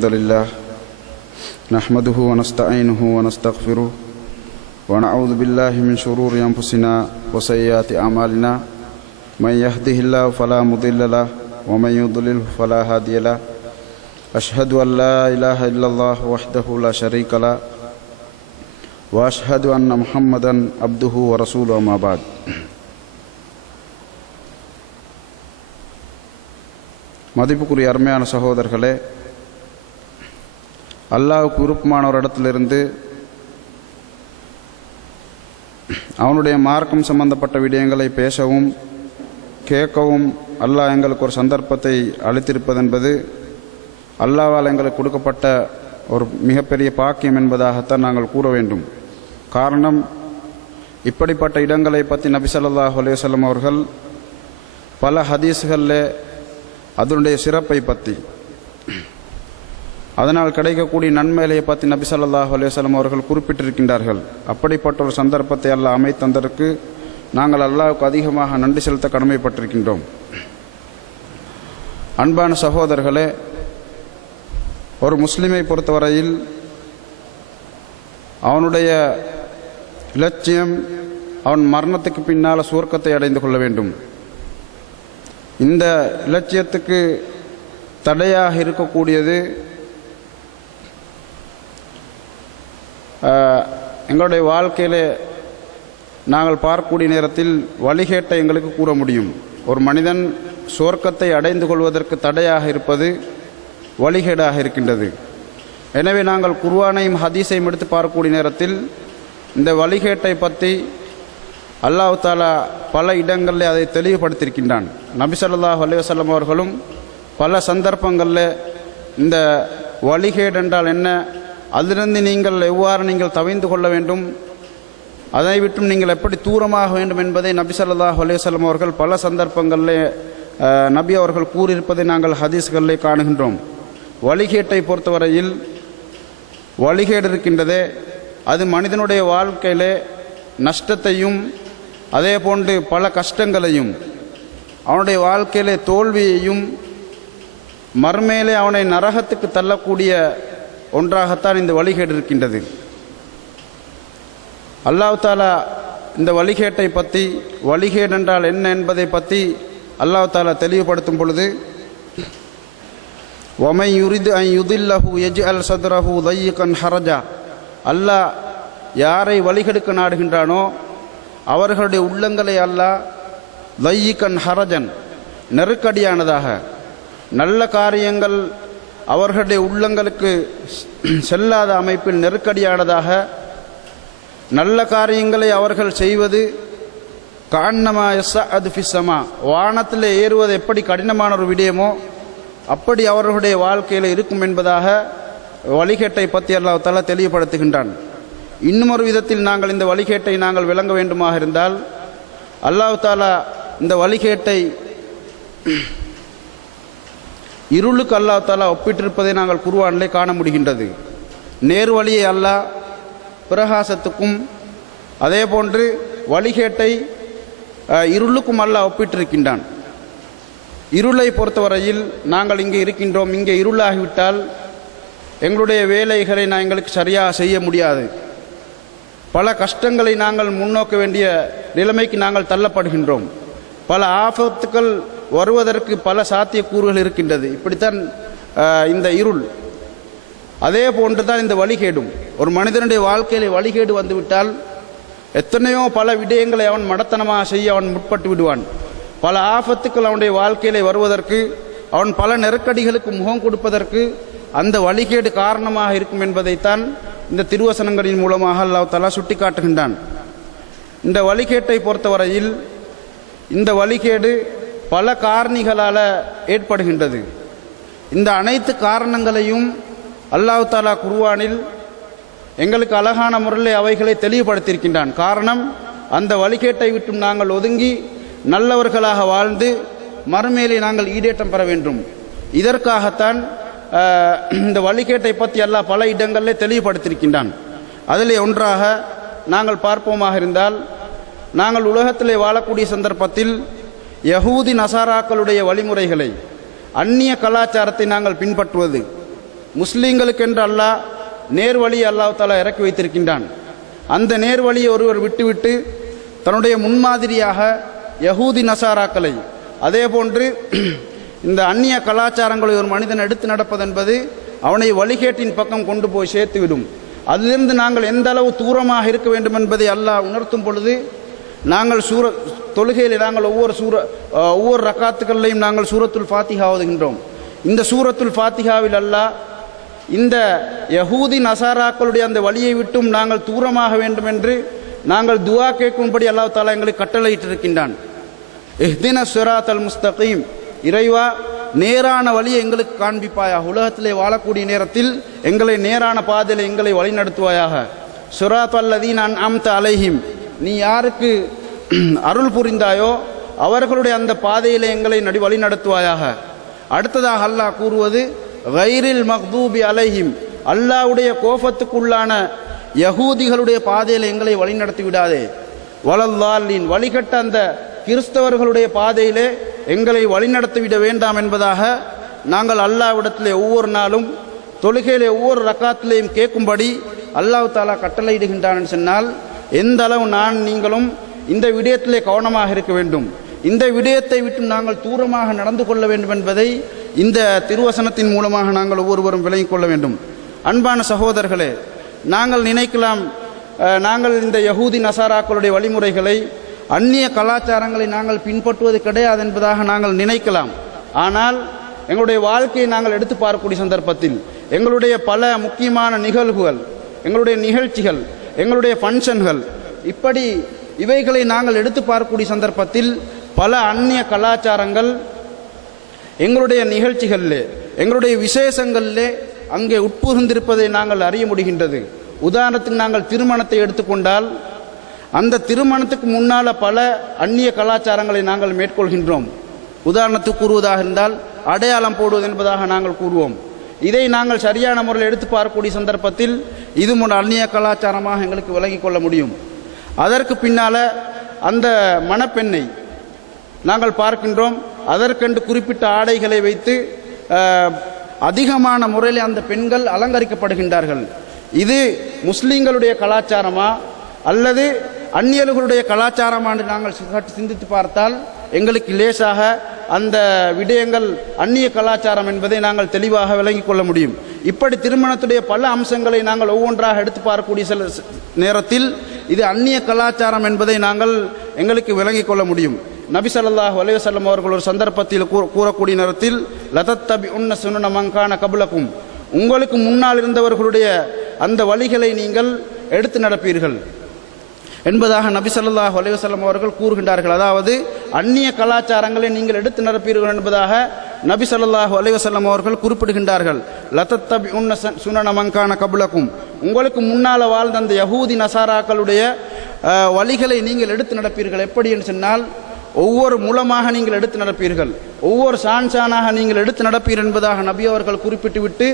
الحمد لله. نحمده ونستعينه ونستغفره ونعوذ بالله من شرور أنفسنا وسيئات أعمالنا. من يهده الله فلا مضل له ومن يضلله فلا هادي له. أشهد أن لا إله إلا الله وحده لا شريك له وأشهد أن محمدا عبده ورسوله ما بعد. மதிப்புக்குரிய அருமையான சகோதரர்களே அல்லாவுக்கு விருப்பமான ஒரு இடத்திலிருந்து அவனுடைய மார்க்கம் சம்பந்தப்பட்ட விடயங்களை பேசவும் கேட்கவும் அல்லாஹ் எங்களுக்கு ஒரு சந்தர்ப்பத்தை அளித்திருப்பதென்பது அல்லாவால் எங்களுக்கு கொடுக்கப்பட்ட ஒரு மிகப்பெரிய பாக்கியம் என்பதாகத்தான் நாங்கள் கூற வேண்டும். காரணம் இப்படிப்பட்ட இடங்களை பற்றி நபிசல்லாஹ் ஸல்லல்லாஹு அவர்கள் பல ஹதீஸ்களில் அதனுடைய சிறப்பை பற்றி அதனால் கிடைக்கக்கூடிய நன்மைகளை பற்றி நபி ஸல்லல்லாஹு அலைஹி அவர்கள் குறிப்பிட்டிருக்கின்றார்கள். அப்படிப்பட்ட ஒரு சந்தர்ப்பத்தை அல்லாஹ் அமைத்ததற்கு நாங்கள் அல்லாவுக்கு அதிகமாக நன்றி செலுத்த கடமைப்பட்டிருக்கின்றோம். அன்பான சகோதரர்களே ஒரு முஸ்லிமை பொறுத்தவரையில் அவனுடைய இலட்சியம் அவன் மரணத்துக்கு பின்னால் சுவர்க்கத்தை அடைந்து கொள்ள வேண்டும். இந்த இலட்சியத்துக்கு தடையாக இருக்கக்கூடியது எங்களுடைய வாழ்க்கையில் நாங்கள் பார்க்கக்கூடிய நேரத்தில் வழிகேட்டை எங்களுக்கு கூற முடியும். ஒரு மனிதன் சுவர்க்கத்தை அடைந்து கொள்வதற்கு தடையாக இருப்பது வழிகேடாக இருக்கின்றது. எனவே நாங்கள் குர்வானையும் ஹதீஸையும் எடுத்து பார்க்கக்கூடிய நேரத்தில் இந்த வழிகேட்டை பற்றி அல்லாஹ் தாலா பல இடங்களில் அதை தெளிவுபடுத்தியிருக்கின்றான். நபிசல்லாஹ் ஸல்லல்லாஹு அவர்களும் பல சந்தர்ப்பங்களில் இந்த வழிகேடு என்றால் என்ன? அதிலிருந்து நீங்கள் எவ்வாறு நீங்கள் தவிந்து கொள்ள வேண்டும்? அதை விட்டும் நீங்கள் எப்படி தூரமாக வேண்டும் என்பதை நபி ஸல்லல்லாஹு அலைஹி அவர்கள் பல சந்தர்ப்பங்களில் நபி அவர்கள் கூறியிருப்பதை நாங்கள் ஹதீஸ்களிலே காணுகின்றோம். வழிகேட்டை பொறுத்தவரையில் வழிகேடு இருக்கின்றதே அது மனிதனுடைய வாழ்க்கையிலே நஷ்டத்தையும் அதே போன்று பல கஷ்டங்களையும் அவனுடைய வாழ்க்கையிலே தோல்வியையும் மறுமையிலே அவனை நரகத்துக்கு தள்ளக்கூடிய ஒன்றாகத்தான் இந்த வழிகேடு இருக்கின்றது அல்லாஹ் தாலா இந்த வழிகேட்டை பற்றி வழிகேடு என்றால் என்ன என்பதை பற்றி அல்லாஹ் தாலா தெளிவுபடுத்தும் பொழுது ஒமை யுரிது ஐ யுதில்லஹு எஜ் அல் சதுரஹு தையகன் ஹரஜா. அல்லாஹ் யாரை வழிகெடுக்க நாடுகின்றானோ அவர்களுடைய உள்ளங்களை அல்லாஹ் தையிகன் ஹரஜன் நெருக்கடியானதாக நல்ல காரியங்கள் அவர்களுடைய உள்ளங்களுக்கு செல்லாத அமைப்பில் நெருக்கடியானதாக நல்ல காரியங்களை அவர்கள் செய்வது காண்ணமா எஸ் அது ஃபிசமா வானத்தில் ஏறுவது எப்படி கடினமான ஒரு விடயமோ அப்படி அவர்களுடைய வாழ்க்கையில் இருக்கும் என்பதாக வழிகேட்டை பற்றி அல்லாஹ் தெளிவுபடுத்துகின்றான். இன்னும் விதத்தில் நாங்கள் இந்த வழிகேட்டை நாங்கள் விளங்க வேண்டுமாக இருந்தால் அல்லாஹ் தாலா இந்த வழிகேட்டை இருளுக்கு அல்லா தாலா ஒப்பிட்டிருப்பதை நாங்கள் குருவானிலே காண முடிகின்றது. நேர் வழியை அல்லா பிரகாசத்துக்கும் அதே போன்று வழிகேட்டை இருளுக்கும் அல்லா ஒப்பிட்டிருக்கின்றான். இருளை பொறுத்தவரையில் நாங்கள் இங்கே இருக்கின்றோம். இங்கே இருளாகிவிட்டால் எங்களுடைய வேலைகளை நான் எங்களுக்கு சரியாக செய்ய முடியாது. பல கஷ்டங்களை நாங்கள் முன்னோக்க வேண்டிய நிலைமைக்கு நாங்கள் தள்ளப்படுகின்றோம். பல ஆபத்துக்கள் வருவதற்கு பல சாத்தியக்கூறுகள் இருக்கின்றது. இப்படித்தான் இந்த இருள். அதே போன்று தான் இந்த வழிகேடும். ஒரு மனிதனுடைய வாழ்க்கையில் வழிகேடு வந்துவிட்டால் எத்தனையோ பல விடயங்களை அவன் மடத்தனமாக செய்ய அவன் முற்பட்டு விடுவான். பல ஆபத்துக்கள் அவனுடைய வாழ்க்கையிலே வருவதற்கு அவன் பல நெருக்கடிகளுக்கு முகம் கொடுப்பதற்கு அந்த வழிகேடு காரணமாக இருக்கும் என்பதைத்தான் இந்த திருவசனங்களின் மூலமாக அல்லாஹ் தலா சுட்டி காட்டுகின்றான் இந்த வழிகேட்டை பொறுத்தவரையில் இந்த வழிகேடு பல காரணிகளால் ஏற்படுகின்றது. இந்த அனைத்து காரணங்களையும் அல்லாஹு தாலா குர்வானில் எங்களுக்கு அழகான முறையில் அவைகளை தெளிவுபடுத்தியிருக்கின்றான். காரணம் அந்த வழிகேட்டை விட்டும் நாங்கள் ஒதுங்கி நல்லவர்களாக வாழ்ந்து மறுமையிலே நாங்கள் ஈடேற்றம் பெற வேண்டும். இதற்காகத்தான் இந்த வழிகேட்டை பற்றி எல்லா பல இடங்களிலே தெளிவுபடுத்தியிருக்கின்றான். அதிலே ஒன்றாக நாங்கள் பார்ப்போமாக இருந்தால் நாங்கள் உலகத்திலே வாழக்கூடிய சந்தர்ப்பத்தில் யகூதி நசாராக்களுடைய வழிமுறைகளை அந்நிய கலாச்சாரத்தை நாங்கள் பின்பற்றுவது. முஸ்லீம்களுக்கென்று அல்லாஹ் நேர்வழியை அல்லாஹ் தாலா இறக்கி வைத்திருக்கின்றான். அந்த நேர்வழியை ஒருவர் விட்டுவிட்டு தன்னுடைய முன்மாதிரியாக யகூதி நசாராக்களை அதே போன்று இந்த அந்நிய கலாச்சாரங்களை ஒரு மனிதன் எடுத்து நடப்பதென்பது அவனை வழிகேட்டின் பக்கம் கொண்டு போய் சேர்த்துவிடும். அதிலிருந்து நாங்கள் எந்த அளவு தூரமாக இருக்க வேண்டும் என்பதை அல்லாஹ் உணர்த்தும் பொழுது நாங்கள் சூர தொழுகையில் நாங்கள் ஒவ்வொரு சூர ஒவ்வொரு ரக்காத்துக்கள்லையும் நாங்கள் சூரத்துல் ஃபாத்திஹா ஓதுகின்றோம். இந்த சூரத்துல் ஃபாத்திஹாவில் அல்லாஹ் இந்த யகூதி நசாராக்களுடைய அந்த வழியை விட்டும் நாங்கள் தூரமாக வேண்டும் என்று நாங்கள் துவா கேட்கும்படி அல்லாஹ் தாலா எங்களுக்கு கட்டளையிட்டிருக்கின்றான். எஹ்தின சுராத் அல் முஸ்தகீம். இறைவா நேரான வழியை எங்களுக்கு காண்பிப்பாயாக. உலகத்திலே வாழக்கூடிய நேரத்தில் எங்களை நேரான பாதையில் எங்களை வழிநடத்துவாயாக. சுராத் அல்லதீன் அன் அம்த அலைஹிம். நீ யாருக்கு அருள் புரிந்தாயோ அவர்களுடைய அந்த பாதையில் எங்களை நடி வழி நடத்துவாயாக. அடுத்ததாக அல்லாஹ் கூறுவது கைரில் மக்தூபி அலைஹிம். அல்லாவுடைய கோபத்துக்குள்ளான யகூதிகளுடைய பாதையில் எங்களை வழிநடத்தி விடாதே. வளல்லாலின் வழிகட்ட அந்த கிறிஸ்தவர்களுடைய பாதையிலே எங்களை வழிநடத்திவிட வேண்டாம் என்பதாக நாங்கள் அல்லாவிடத்திலே ஒவ்வொரு நாளும் தொழுகையிலே ஒவ்வொரு ரக்காத்திலையும் கேட்கும்படி அல்லாஹ் தாலா கட்டளையிடுகின்றான் சொன்னால் எந்த அளவு நான் நீங்களும் இந்த விடயத்திலே கவனமாக இருக்க வேண்டும்? இந்த விடயத்தை விட்டு நாங்கள் தூரமாக நடந்து கொள்ள வேண்டும் என்பதை இந்த திருவசனத்தின் மூலமாக நாங்கள் ஒவ்வொருவரும் விளங்கிக் கொள்ள வேண்டும். அன்பான சகோதரர்களே நாங்கள் நினைக்கலாம் நாங்கள் இந்த யகூதி நசாராக்களுடைய வழிமுறைகளை அந்நிய கலாச்சாரங்களை நாங்கள் பின்பற்றுவது கிடையாது என்பதாக நாங்கள் நினைக்கலாம். ஆனால் எங்களுடைய வாழ்க்கையை நாங்கள் எடுத்து பார்க்கக்கூடிய சந்தர்ப்பத்தில் எங்களுடைய பல முக்கியமான நிகழ்வுகள் எங்களுடைய நிகழ்ச்சிகள் எங்களுடைய ஃபங்க்ஷன்கள் இப்படி இவைகளை நாங்கள் எடுத்து பார்க்கக்கூடிய சந்தர்ப்பத்தில் பல அந்நிய கலாச்சாரங்கள் எங்களுடைய நிகழ்ச்சிகளில் எங்களுடைய விசேஷங்களிலே அங்கே உட்புகுந்திருப்பதை நாங்கள் அறிய முடிகின்றது. உதாரணத்துக்கு நாங்கள் திருமணத்தை எடுத்துக்கொண்டால் அந்த திருமணத்துக்கு முன்னால் பல அந்நிய கலாச்சாரங்களை நாங்கள் மேற்கொள்கின்றோம். உதாரணத்துக்கு கூறுவதாக இருந்தால் அடையாளம் போடுவது என்பதாக நாங்கள் கூறுவோம். இதை நாங்கள் சரியான முறையில் எடுத்து பார்க்கக்கூடிய சந்தர்ப்பத்தில் இது ஒரு அந்நிய கலாச்சாரமாக எங்களுக்கு விளங்கிக் கொள்ள முடியும். அதற்கு பின்னால அந்த மணப்பெண்ணை நாங்கள் பார்க்கின்றோம். அதற்கென்று குறிப்பிட்ட ஆடைகளை வைத்து அதிகமான முறையில் அந்த பெண்கள் அலங்கரிக்கப்படுகின்றார்கள். இது முஸ்லீம்களுடைய கலாச்சாரமா அல்லது அந்நியர்களுடைய கலாச்சாரமா என்று நாங்கள் சிந்தித்து பார்த்தால் எங்களுக்கு லேசாக அந்த விடயங்கள் அந்நிய கலாச்சாரம் என்பதை நாங்கள் தெளிவாக விளங்கிக் கொள்ள முடியும். இப்படி திருமணத்துடைய பல அம்சங்களை நாங்கள் ஒவ்வொன்றாக எடுத்து பார்க்கக்கூடிய சில நேரத்தில் இது அந்நிய கலாச்சாரம் என்பதை நாங்கள் எங்களுக்கு விளங்கிக் கொள்ள முடியும். நபி ஸல்லல்லாஹு அலைஹி அவர்கள் ஒரு சந்தர்ப்பத்தில் கூறக்கூடிய நேரத்தில் லதத்தபி உன்ன சுனன மங்கான கபுலக்கும் உங்களுக்கு முன்னால் இருந்தவர்களுடைய அந்த வழிகளை நீங்கள் எடுத்து நடப்பீர்கள். என்பதாக நபி ஸல்லல்லாஹு அவர்கள் கூறுகின்றார்கள். அதாவது அந்நிய கலாச்சாரங்களை நீங்கள் எடுத்து நடப்பீர்கள் என்பதாக நபி ஸல்லல்லாஹு அவர்கள் குறிப்பிடுகின்றார்கள். லதத்தபி உன்ன சுனனமங்கான கபுலக்கும் உங்களுக்கு முன்னால் வாழ்ந்த அந்த யகூதி நசாராக்களுடைய வழிகளை நீங்கள் எடுத்து நடப்பீர்கள் எப்படி என்று சொன்னால் ஒவ்வொரு மூலமாக நீங்கள் எடுத்து நடப்பீர்கள் ஒவ்வொரு சான்சானாக நீங்கள் எடுத்து நடப்பீர்கள் என்பதாக நபி அவர்கள் குறிப்பிட்டு விட்டு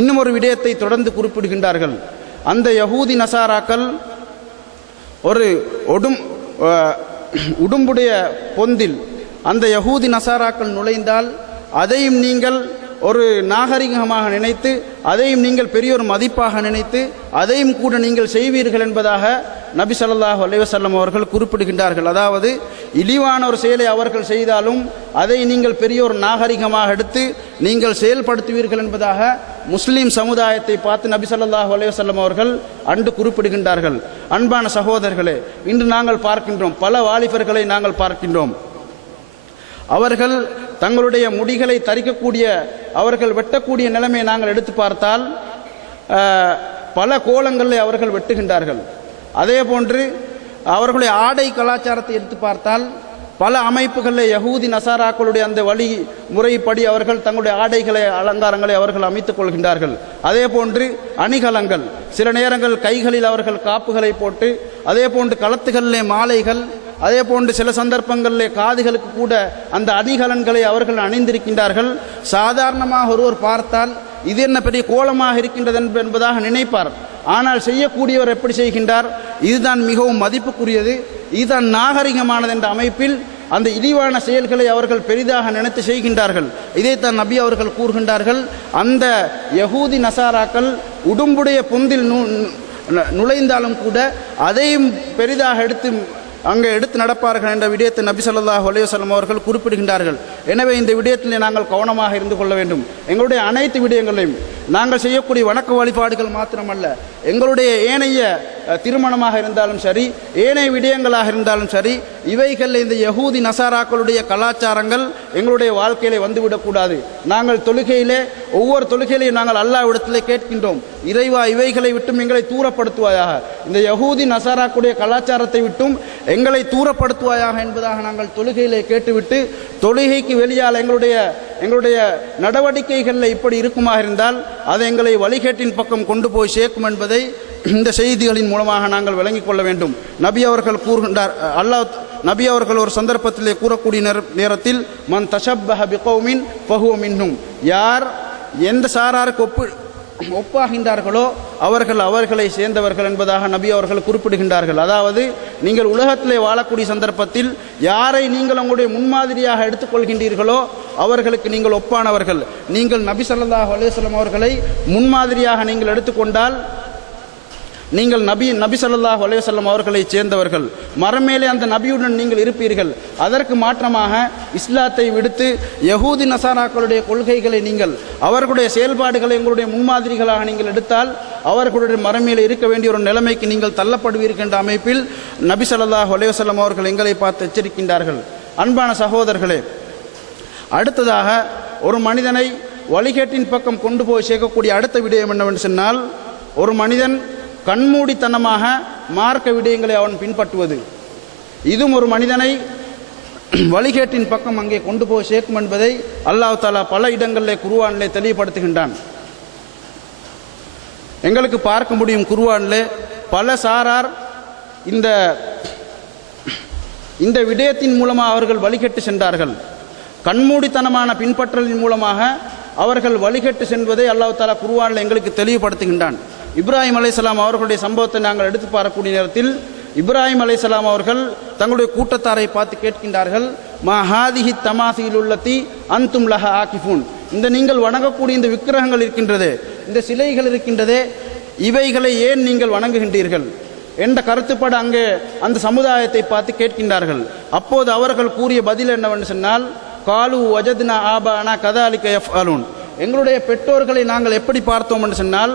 இன்னும் ஒரு விடயத்தை தொடர்ந்து குறிப்பிடுகின்றார்கள். அந்த யகூதி நசாராக்கள் ஒரு ஒடும் உடும்புடைய பொந்தில் அந்த யகூதி நசாராக்கள் நுழைந்தால் அதையும் நீங்கள் ஒரு நாகரிகமாக நினைத்து அதையும் நீங்கள் பெரிய ஒரு மதிப்பாக நினைத்து அதையும் கூட நீங்கள் செய்வீர்கள் என்பதாக நபி சொல்லாஹ் அலைவசல்லம் அவர்கள் குறிப்பிடுகின்றார்கள். அதாவது இழிவான ஒரு செயலை அவர்கள் செய்தாலும் அதை நீங்கள் பெரிய ஒரு நாகரிகமாக எடுத்து நீங்கள் செயல்படுத்துவீர்கள் என்பதாக முஸ்லீம் சமுதாயத்தை பார்த்து நபி சொல்லாஹ் அலைவசல்லம் அவர்கள் அன்று குறிப்பிடுகின்றார்கள். அன்பான சகோதரர்களே இன்று நாங்கள் பார்க்கின்றோம் பல வாலிபர்களை நாங்கள் பார்க்கின்றோம். அவர்கள் தங்களுடைய முடிகளை தரிக்கக்கூடிய அவர்கள் வெட்டக்கூடிய நிலைமையை நாங்கள் எடுத்து பார்த்தால் பல கோலங்களில் அவர்கள் வெட்டுகின்றார்கள். அதே போன்று அவர்களுடைய ஆடை கலாச்சாரத்தை எடுத்து பார்த்தால் பல அமைப்புகளில் யகூதி நசாராக்களுடைய அந்த வழி முறைப்படி அவர்கள் தங்களுடைய ஆடைகளை அலங்காரங்களை அவர்கள் அமைத்துக் கொள்கின்றார்கள். அதே போன்று அணிகலங்கள் சில நேரங்கள் கைகளில் அவர்கள் காப்புகளை போட்டு அதே போன்று களத்துகளிலே மாலைகள் அதே போன்று சில சந்தர்ப்பங்களிலே காதுகளுக்கு கூட அந்த அணிகலன்களை அவர்கள் அணிந்திருக்கின்றார்கள். சாதாரணமாக ஒருவர் பார்த்தால் இது என்ன பெரிய கோலமாக இருக்கின்றது என்பதாக நினைப்பார். ஆனால் செய்யக்கூடியவர் எப்படி செய்கின்றார்? இதுதான் மிகவும் மதிப்புக்குரியது. இதுதான் நாகரிகமானது என்ற அமைப்பில் அந்த இழிவான செயல்களை அவர்கள் பெரிதாக நினைத்து செய்கின்றார்கள். இதைத்தான் நபி அவர்கள் கூறுகின்றார்கள். அந்த யகூதி நசாராக்கள் உடும்புடைய பொந்தில் நு நு- நுழைந்தாலும் கூட அதையும் பெரிதாக எடுத்து அங்கே எடுத்து நடப்பார்கள் என்ற விடயத்தை நபி சொல்லாஹ் அலையுசல்லம் அவர்கள் குறிப்பிடுகின்றார்கள். எனவே இந்த விடயத்தில் நாங்கள் கவனமாக இருந்து கொள்ள வேண்டும். எங்களுடைய அனைத்து விடயங்களையும் நாங்கள் செய்யக்கூடிய வணக்க வழிபாடுகள் மாத்திரமல்ல. எங்களுடைய ஏனைய திருமணமாக இருந்தாலும் சரி ஏனைய விடயங்களாக இருந்தாலும் சரி இவைகளில் இந்த யகூதி நசாராக்களுடைய கலாச்சாரங்கள் எங்களுடைய வாழ்க்கையிலே வந்துவிடக்கூடாது நாங்கள் தொழுகையிலே ஒவ்வொரு தொழுகையிலையும் நாங்கள் அல்லாவிடத்திலே கேட்கின்றோம். இறைவா இவைகளை விட்டும் எங்களை தூரப்படுத்துவாயாக. இந்த யகூதி நசாராக்குடைய கலாச்சாரத்தை விட்டும் எங்களை தூரப்படுத்துவாயாக என்பதாக நாங்கள் தொழுகையிலே கேட்டுவிட்டு தொழுகைக்கு வெளியால் எங்களுடைய எங்களுடைய நடவடிக்கைகளில் இப்படி இருக்குமாக இருந்தால் அது எங்களை வழிகேட்டின் பக்கம் கொண்டு போய் சேர்க்கும் என்பதை இந்த செய்திகளின் மூலமாக நாங்கள் விளங்கிக் கொள்ள வேண்டும். நபி அவர்கள் கூறுகின்றார் அல்லாஹ் நபி அவர்கள் ஒரு சந்தர்ப்பத்திலே கூறக்கூடிய நேர- நேரத்தில் மன் தஷப்பஹ பிகௌமின் ஃபஹுவ இன்னும் யார் எந்த சாராருக்கு ஒப்பு ஒப்பாகின்றார்களோ அவர்கள் அவர்களை சேர்ந்தவர்கள் என்பதாக நபி அவர்கள் குறிப்பிடுகின்றார்கள். அதாவது நீங்கள் உலகத்திலே வாழக்கூடிய சந்தர்ப்பத்தில் யாரை நீங்கள் உங்களுடைய முன்மாதிரியாக எடுத்துக்கொள்கின்றீர்களோ அவர்களுக்கு நீங்கள் ஒப்பானவர்கள். நீங்கள் நபி சல்லாஹ் அலேஸ்லம் அவர்களை முன்மாதிரியாக நீங்கள் எடுத்துக்கொண்டால் நீங்கள் நபி நபி சல்லாஹ் அலைஹி அவர்களை சேர்ந்தவர்கள். மரமேலே அந்த நபியுடன் நீங்கள் இருப்பீர்கள். அதற்கு மாற்றமாக இஸ்லாத்தை விடுத்து யகூதி நசாராக்களுடைய கொள்கைகளை நீங்கள் அவர்களுடைய செயல்பாடுகளை உங்களுடைய முன்மாதிரிகளாக நீங்கள் எடுத்தால் அவர்களுடைய மரமேலே இருக்க வேண்டிய ஒரு நிலைமைக்கு நீங்கள் தள்ளப்படுவீர்கள் என்ற அமைப்பில் நபி சல்லாஹ் அலைஹி அவர்கள் எங்களை பார்த்து எச்சரிக்கின்றார்கள். அன்பான சகோதரர்களே அடுத்ததாக ஒரு மனிதனை வழிகேட்டின் பக்கம் கொண்டு போய் சேர்க்கக்கூடிய அடுத்த விடயம் என்னவென்று சொன்னால் ஒரு மனிதன் கண்மூடித்தனமாக மார்க்க விடயங்களை அவன் பின்பற்றுவது. இதுவும் ஒரு மனிதனை வழிகேட்டின் பக்கம் அங்கே கொண்டு போய் சேர்க்கும் என்பதை அல்லாஹ் தாலா பல இடங்களிலே குருவானிலே தெளிவுபடுத்துகின்றான். எங்களுக்கு பார்க்க முடியும் குருவானிலே பல சாரார் இந்த இந்த விடயத்தின் மூலமாக அவர்கள் வழிகெட்டு சென்றார்கள். கண்மூடித்தனமான பின்பற்றலின் மூலமாக அவர்கள் வழிகெட்டு செல்வதை அல்லாஹ் தாலா குருவானில் எங்களுக்கு தெளிவுபடுத்துகின்றான். இப்ராஹிம் அலைசலாம் அவர்களுடைய சம்பவத்தை நாங்கள் எடுத்து பார்க்கக்கூடிய நேரத்தில் இப்ராஹிம் அலைசலாம் அவர்கள் தங்களுடைய கூட்டத்தாரை பார்த்து கேட்கின்றார்கள் மா ஹாதிஹி உள்ள உள்ளத்தி அந்தும் லஹ ஆக்கிஃபூன் இந்த நீங்கள் வணங்கக்கூடிய இந்த விக்கிரகங்கள் இருக்கின்றது இந்த சிலைகள் இருக்கின்றதே இவைகளை ஏன் நீங்கள் வணங்குகின்றீர்கள் என்ற கருத்துப்பட அங்கே அந்த சமுதாயத்தை பார்த்து கேட்கின்றார்கள். அப்போது அவர்கள் கூறிய பதில் என்னவென்று சொன்னால் காலு வஜத்னா ஆபானா கதாலிக்க எஃப் அலூன் எங்களுடைய பெற்றோர்களை நாங்கள் எப்படி பார்த்தோம் என்று சொன்னால்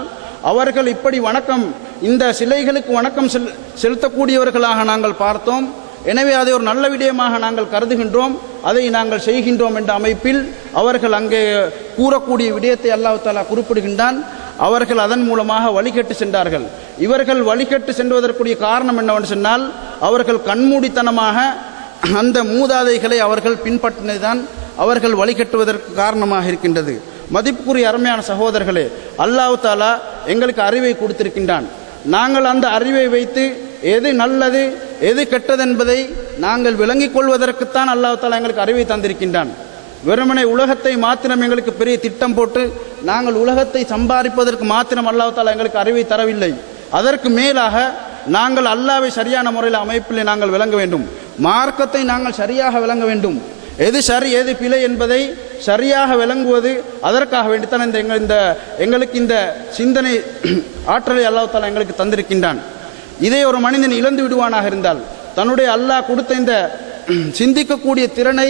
அவர்கள் இப்படி வணக்கம் இந்த சிலைகளுக்கு வணக்கம் செல் செலுத்தக்கூடியவர்களாக நாங்கள் பார்த்தோம். எனவே அதை ஒரு நல்ல விடயமாக நாங்கள் கருதுகின்றோம். அதை நாங்கள் செய்கின்றோம் என்ற அமைப்பில் அவர்கள் அங்கே கூறக்கூடிய விடயத்தை அல்லாஹ் தாலா குறிப்பிடுகின்றான். அவர்கள் அதன் மூலமாக வழிகட்டு சென்றார்கள். இவர்கள் வழிகட்டு சென்றுவதற்குரிய காரணம் என்னவென்று சொன்னால் அவர்கள் கண்மூடித்தனமாக அந்த மூதாதைகளை அவர்கள் பின்பற்றினதுதான் அவர்கள் வழிகட்டுவதற்கு காரணமாக இருக்கின்றது. மதிப்புக்குரிய அருமையான சகோதரர்களே அல்லாஹ் தாலா எங்களுக்கு அறிவை கொடுத்திருக்கின்றான். நாங்கள் அந்த அறிவை வைத்து எது நல்லது எது கெட்டது என்பதை நாங்கள் விளங்கிக் கொள்வதற்குத்தான் அல்லாஹ் தாலா எங்களுக்கு அறிவை தந்திருக்கின்றான். வெறுமனை உலகத்தை மாத்திரம் எங்களுக்கு பெரிய திட்டம் போட்டு நாங்கள் உலகத்தை சம்பாதிப்பதற்கு மாத்திரம் அல்லாஹு தாலா எங்களுக்கு அறிவை தரவில்லை. அதற்கு மேலாக நாங்கள் அல்லாவை சரியான முறையில் அமைப்பில் நாங்கள் விளங்க வேண்டும். மார்க்கத்தை நாங்கள் சரியாக விளங்க வேண்டும். எது சரி எது பிழை என்பதை சரியாக விளங்குவது அதற்காக வேண்டித்தான் இந்த எங்கள் இந்த எங்களுக்கு இந்த சிந்தனை ஆற்றலை அல்லாஹ் எங்களுக்கு தந்திருக்கின்றான். இதை ஒரு மனிதன் இழந்து விடுவானாக இருந்தால் தன்னுடைய அல்லாஹ் கொடுத்த இந்த சிந்திக்கக்கூடிய திறனை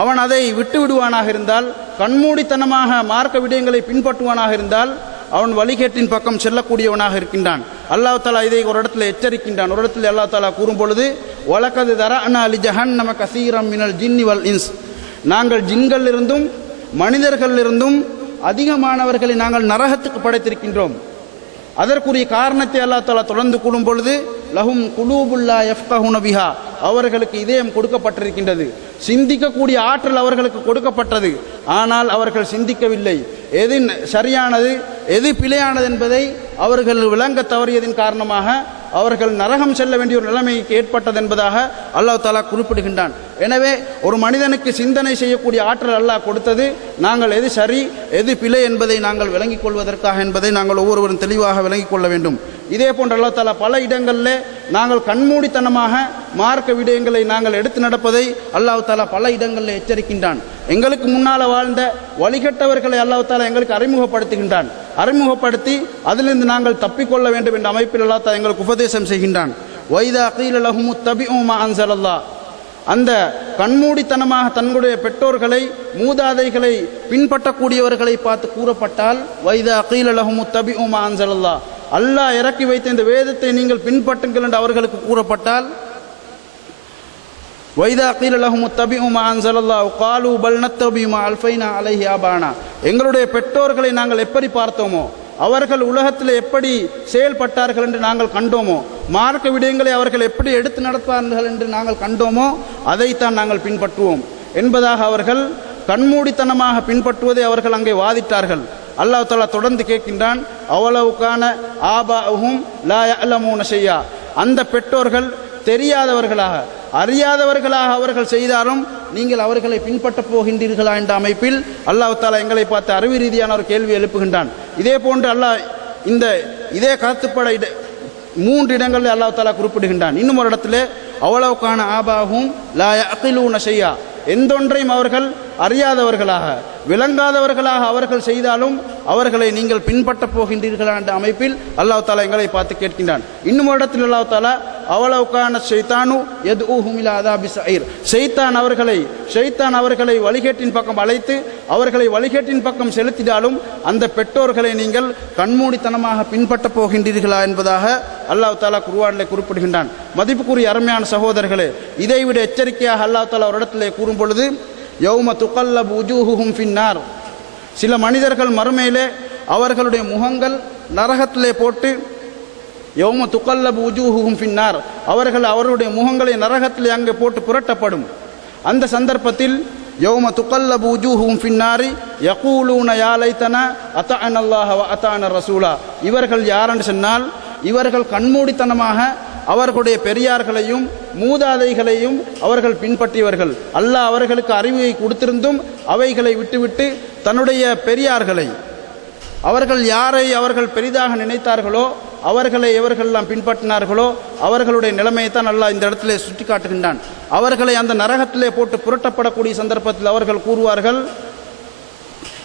அவன் அதை விட்டு விடுவானாக இருந்தால் கண்மூடித்தனமாக மார்க்க விடயங்களை பின்பற்றுவானாக இருந்தால் அவன் வழிகேட்டின் பக்கம் செல்லக்கூடியவனாக இருக்கின்றான். அல்லாஹ் தாலா இதை ஒரு இடத்துல எச்சரிக்கின்றான். ஒரு இடத்துல அல்லாஹ் தாலா கூறும் பொழுது ஒலக்கது தர அலி ஜஹன் நம கசீரம் மினல் ஜின்னி வல் இன்ஸ். நாங்கள் ஜின்களிலிருந்தும் மனிதர்களிலிருந்தும் அதிகமானவர்களை நாங்கள் நரகத்துக்கு படைத்திருக்கின்றோம். அதற்குரிய காரணத்தை அல்லா தாலா தொடர்ந்து கூடும் பொழுது லஹும் குலூபுல்லா எஃப்கஹுன பிஹா அவர்களுக்கு இதயம் கொடுக்கப்பட்டிருக்கின்றது. சிந்திக்கக்கூடிய ஆற்றல் அவர்களுக்கு கொடுக்கப்பட்டது. ஆனால் அவர்கள் சிந்திக்கவில்லை. எது சரியானது எது பிழையானது என்பதை அவர்கள் விளங்க தவறியதின் காரணமாக அவர்கள் நரகம் செல்ல வேண்டிய ஒரு நிலைமைக்கு ஏற்பட்டது என்பதாக அல்லாஹ் தாலா குறிப்பிடுகின்றான். எனவே ஒரு மனிதனுக்கு சிந்தனை செய்யக்கூடிய ஆற்றல் அல்லாஹ் கொடுத்தது. நாங்கள் எது சரி எது பிழை என்பதை நாங்கள் விளங்கிக் கொள்வதற்காக என்பதை நாங்கள் ஒவ்வொருவரும் தெளிவாக விளங்கிக் கொள்ள வேண்டும். இதே போன்ற அல்லா தாலா பல இடங்களில் நாங்கள் கண்மூடித்தனமாக மார்க்க விடயங்களை நாங்கள் எடுத்து நடப்பதை அல்லாஹ் தாலா பல இடங்களில் எச்சரிக்கின்றான். எங்களுக்கு முன்னால் வாழ்ந்த வழிகட்டவர்களை அல்லாஹ் தாலா எங்களுக்கு அறிமுகப்படுத்துகின்றான். அறிமுகப்படுத்தி அதிலிருந்து நாங்கள் தப்பிக்கொள்ள வேண்டும் என்ற அமைப்பில் அல்லா எங்களுக்கு உபதேசம் செய்கின்றான். வைதா கீழ தபிஉமா அன்சலல்லா அந்த கண்மூடித்தனமாக தன்னுடைய பெற்றோர்களை மூதாதைகளை பின்பற்றக்கூடியவர்களை பார்த்து கூறப்பட்டால் வைதா கீழ லஹுமு தபிஉமா அன்சலல்லா அல்லாஹ் இறக்கி வைத்த இந்த வேதத்தை நீங்கள் பின்பற்றுங்கள் என்று அவர்களுக்கு கூறப்பட்டால் வைதா கீல லஹும் தபிஉ மா காலு பல் நத்தபியுமா அல்ஃபைனா அலஹி ஆபானா எங்களுடைய பெற்றோர்களை நாங்கள் எப்படி பார்த்தோமோ அவர்கள் உலகத்தில் எப்படி செயல்பட்டார்கள் என்று நாங்கள் கண்டோமோ மார்க்க விடயங்களை அவர்கள் எப்படி எடுத்து நடப்பார்கள் என்று நாங்கள் கண்டோமோ அதைத்தான் நாங்கள் பின்பற்றுவோம். என்பதாக அவர்கள் கண்மூடித்தனமாக பின்பற்றுவதை அவர்கள் அங்கே வாதிட்டார்கள். அல்லாஹ் தாலா தொடர்ந்து கேட்கின்றான் அவ்வளவுக்கான ஆபாவும் லா யஅலமூன செய்யா அந்த பெற்றோர்கள் தெரியாதவர்களாக அறியாதவர்களாக அவர்கள் செய்தாலும் நீங்கள் அவர்களை பின்பற்றப் போகின்றீர்களா என்ற அமைப்பில் அல்லாஹ் தாலா எங்களை பார்த்து அறிவு ரீதியான ஒரு கேள்வி எழுப்புகின்றான். இதே போன்று அல்லாஹ் இந்த இதே கருத்துப்பட இட மூன்று இடங்களில் அல்லாஹ் தாலா குறிப்பிடுகின்றான். இன்னும் ஒரு இடத்துல அவ்வளவுக்கான ஆபாகும் லா யஅகிலூன ஷையா. எந்தொன்றையும் அவர்கள் அறியாதவர்களாக விளங்காதவர்களாக அவர்கள் செய்தாலும் அவர்களை நீங்கள் பின்பற்றப் போகின்றீர்களா என்ற அமைப்பில் அல்லாஹ் தாலா எங்களை பார்த்து கேட்கின்றான். இன்னும் ஒரு இடத்தில் அல்லாஹ் தாலா அவ்வளவுக்கான ஷைத்தானு எது ஊஹுமிலா அதாபி சயீர் செய்தான் அவர்களை செய்தான் அவர்களை வழிகேட்டின் பக்கம் அழைத்து அவர்களை வழிகேட்டின் பக்கம் செலுத்தினாலும் அந்த பெற்றோர்களை நீங்கள் கண்மூடித்தனமாக பின்பற்றப் போகின்றீர்களா என்பதாக அல்லாஹ் தாலா குருவானிலே குறிப்பிடுகின்றான். மதிப்புக்குரிய அருமையான சகோதரர்களே இதைவிட எச்சரிக்கையாக அல்லாஹ் தாலா ஒரு இடத்திலே கூறும் பொழுது யௌம துக்கல்ல உஜூஹுஹும் ஃபின்னார். சில மனிதர்கள் மறுமையிலே அவர்களுடைய முகங்கள் நரகத்திலே போட்டு யௌம துக்கல்லபு உஜூஹுஹும் ஃபின்னார். அவர்கள் அவருடைய முகங்களை நரகத்திலே அங்கே போட்டு புரட்டப்படும். அந்த சந்தர்ப்பத்தில் யௌம துக்கல்லபு உஜூஹும் ஃபின்னாரி யகூலூன யாலைத்தன அத்தான் அல்லாஹ வ அத்தான ரசூலா. இவர்கள் யாரென்று சொன்னால் இவர்கள் கண்மூடித்தனமாக அவர்களுடைய பெரியார்களையும் மூதாதைகளையும் அவர்கள் பின்பற்றியவர்கள். அல்லாஹ் அவர்களுக்கு அறிவை கொடுத்திருந்தும் அவைகளை விட்டுவிட்டு தன்னுடைய பெரியார்களை அவர்கள் யாரை அவர்கள் பெரிதாக நினைத்தார்களோ அவர்களை எவர்களெல்லாம் பின்பற்றினார்களோ அவர்களுடைய நிலைமையைத்தான் அல்லாஹ் இந்த இடத்துல சுட்டி காட்டுகின்றான் அவர்களை அந்த நரகத்திலே போட்டு புரட்டப்படக்கூடிய சந்தர்ப்பத்தில் அவர்கள் கூறுவார்கள்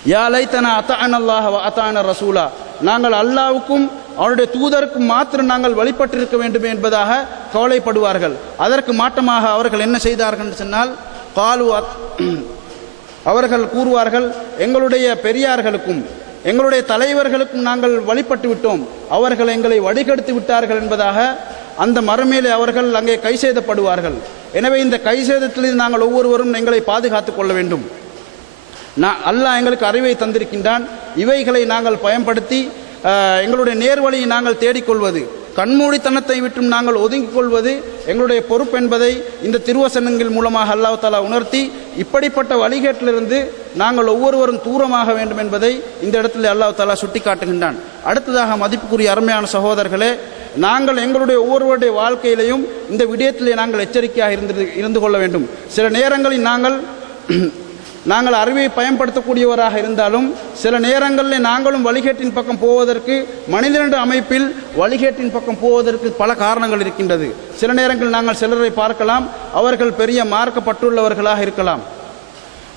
யா லைத்தனா அத்தான அல்லாஹ் அத்தான ரசூலா. நாங்கள் அல்லாவுக்கும் அவனுடைய தூதருக்கும் மாத்திரம் நாங்கள் வழிபட்டிருக்க வேண்டும் என்பதாக கவலைப்படுவார்கள். அதற்கு மாற்றமாக அவர்கள் என்ன செய்தார்கள் சொன்னால் காலு அவர்கள் கூறுவார்கள் எங்களுடைய பெரியார்களுக்கும் எங்களுடைய தலைவர்களுக்கும் நாங்கள் வழிபட்டு விட்டோம். அவர்கள் எங்களை வழிகெடுத்து விட்டார்கள் என்பதாக அந்த மறுமையிலே அவர்கள் அங்கே கை செய்தப்படுவார்கள் எனவே இந்த கை சேதத்திலிருந்து நாங்கள் ஒவ்வொருவரும் எங்களை பாதுகாத்துக் கொள்ள வேண்டும். நான் அல்லாஹ் எங்களுக்கு அறிவை தந்திருக்கின்றான். இவைகளை நாங்கள் பயன்படுத்தி எங்களுடைய நேர்வழியை நாங்கள் தேடிக்கொள்வது கண்மூடித்தனத்தை விட்டும் நாங்கள் ஒதுங்கிக் கொள்வது எங்களுடைய பொறுப்பு என்பதை இந்த திருவசனங்கள் மூலமாக அல்லாஹ் தாலா உணர்த்தி இப்படிப்பட்ட வழிகேட்டிலிருந்து நாங்கள் ஒவ்வொருவரும் தூரமாக வேண்டும் என்பதை இந்த இடத்தில் அல்லாஹ் தாலா சுட்டி காட்டுகின்றான் அடுத்ததாக மதிப்புக்குரிய அருமையான சகோதரர்களே நாங்கள் எங்களுடைய ஒவ்வொருவருடைய வாழ்க்கையிலையும் இந்த விடயத்திலே நாங்கள் எச்சரிக்கையாக இருந்து இருந்து கொள்ள வேண்டும். சில நேரங்களில் நாங்கள் நாங்கள் அறிவை பயன்படுத்தக்கூடியவராக இருந்தாலும் சில நேரங்களில் நாங்களும் வழிகேட்டின் பக்கம் போவதற்கு மனிதனிட அமைப்பில் வழிகேட்டின் பக்கம் போவதற்கு பல காரணங்கள் இருக்கின்றது. சில நேரங்களில் நாங்கள் சிலரை பார்க்கலாம் அவர்கள் பெரிய மார்க்கப்பட்டுள்ளவர்களாக இருக்கலாம்.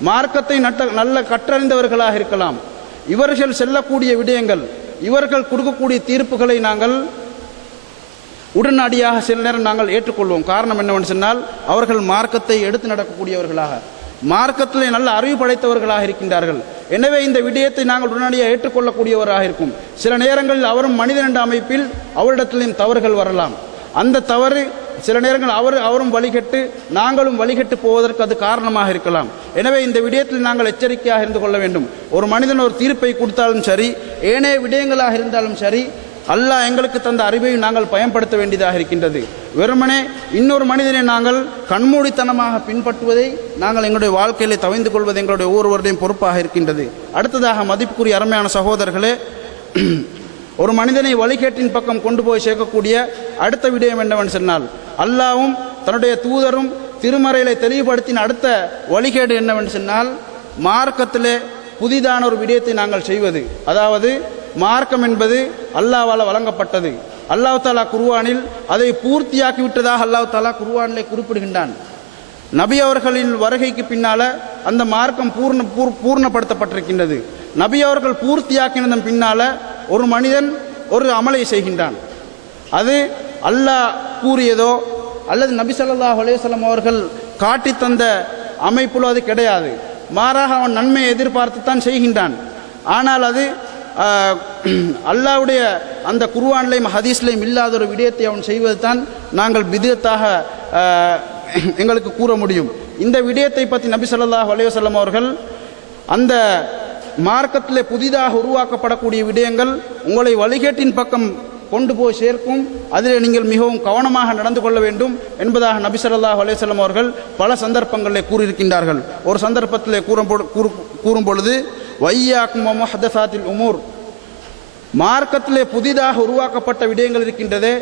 மார்க்கத்தை நட்ட நல்ல கற்றறிந்தவர்களாக இருக்கலாம். இவர்கள் செல்லக்கூடிய விடயங்கள் இவர்கள் கொடுக்கக்கூடிய தீர்ப்புகளை நாங்கள் உடனடியாக சில நேரம் நாங்கள் ஏற்றுக்கொள்வோம். காரணம் என்னவென்று சொன்னால் அவர்கள் மார்க்கத்தை எடுத்து நடக்கக்கூடியவர்களாக. மார்க்கத்திலே நல்ல அறிவு படைத்தவர்களாக இருக்கின்றார்கள். எனவே இந்த விடயத்தை நாங்கள் உடனடியாக ஏற்றுக்கொள்ளக்கூடியவராக இருக்கும். சில நேரங்களில் அவரும் மனிதன் என்ற அமைப்பில் அவரிடத்திலும் தவறுகள் வரலாம். அந்த தவறு சில நேரங்கள் அவர் அவரும் வழிகட்டு நாங்களும் வழிகட்டு போவதற்கு அது காரணமாக இருக்கலாம். எனவே இந்த விடயத்தில் நாங்கள் எச்சரிக்கையாக இருந்து கொள்ள வேண்டும். ஒரு மனிதன் ஒரு தீர்ப்பை கொடுத்தாலும் சரி ஏனைய விடயங்களாக இருந்தாலும் சரி அல்லாஹ் எங்களுக்கு தந்த அறிவை நாங்கள் பயன்படுத்த வேண்டியதாக இருக்கின்றது. வெறுமனே இன்னொரு மனிதனை நாங்கள் கண்மூடித்தனமாக பின்பற்றுவதை நாங்கள் எங்களுடைய வாழ்க்கையிலே தவிந்து கொள்வது எங்களுடைய ஒவ்வொருவருடையும் பொறுப்பாக இருக்கின்றது. அடுத்ததாக மதிப்புக்குரிய அருமையான சகோதரர்களே ஒரு மனிதனை வழிகேட்டின் பக்கம் கொண்டு போய் சேர்க்கக்கூடிய அடுத்த விடயம் என்னவென்று சொன்னால் அல்லாவும் தன்னுடைய தூதரும் திருமறையிலே தெளிவுபடுத்தின அடுத்த வழிகேடு என்னவென்று சொன்னால் மார்க்கத்திலே புதிதான ஒரு விடயத்தை நாங்கள் செய்வது. அதாவது மார்க்கம் என்பது அல்லாவால் வழங்கப்பட்டது. அல்லாஹ் தாலா குர்வானில் அதை பூர்த்தியாக்கி விட்டதாக அல்லாஹ் தாலா குர்வானிலே குறிப்பிடுகின்றான். நபி அவர்களின் வருகைக்கு பின்னால அந்த மார்க்கம் பூர்ண பூர் பூர்ணப்படுத்தப்பட்டிருக்கின்றது. நபி அவர்கள் பூர்த்தியாக்கினதன் பின்னால ஒரு மனிதன் ஒரு அமலை செய்கின்றான். அது அல்லாஹ் கூறியதோ அல்லது நபி ஸல்லல்லாஹு அலைஹி அவர்கள் காட்டி தந்த அமைப்புலோ அது கிடையாது. மாறாக அவன் நன்மையை எதிர்பார்த்து தான் செய்கின்றான். ஆனால் அது அல்லாவுடைய அந்த குர்ஆன்லையும் ஹதீஸ்லையும் இல்லாத ஒரு விடயத்தை அவன் செய்வது தான் நாங்கள் விதத்தாக எங்களுக்கு கூற முடியும். இந்த விடயத்தை பற்றி நபி சொல்லாஹ் அலைஹி அவர்கள் அந்த மார்க்கத்தில் புதிதாக உருவாக்கப்படக்கூடிய விடயங்கள் உங்களை வழிகேட்டின் பக்கம் கொண்டு போய் சேர்க்கும். அதில் நீங்கள் மிகவும் கவனமாக நடந்து கொள்ள வேண்டும் என்பதாக நபி சொல்லாஹ் அலைஹி அவர்கள் பல சந்தர்ப்பங்களில் கூறியிருக்கின்றார்கள். ஒரு சந்தர்ப்பத்தில் கூறும் கூறும் பொழுது வையாக்கும் முஹதசாத்தில் உமூர். மார்க்கத்திலே புதிதாக உருவாக்கப்பட்ட விடயங்கள் இருக்கின்றதே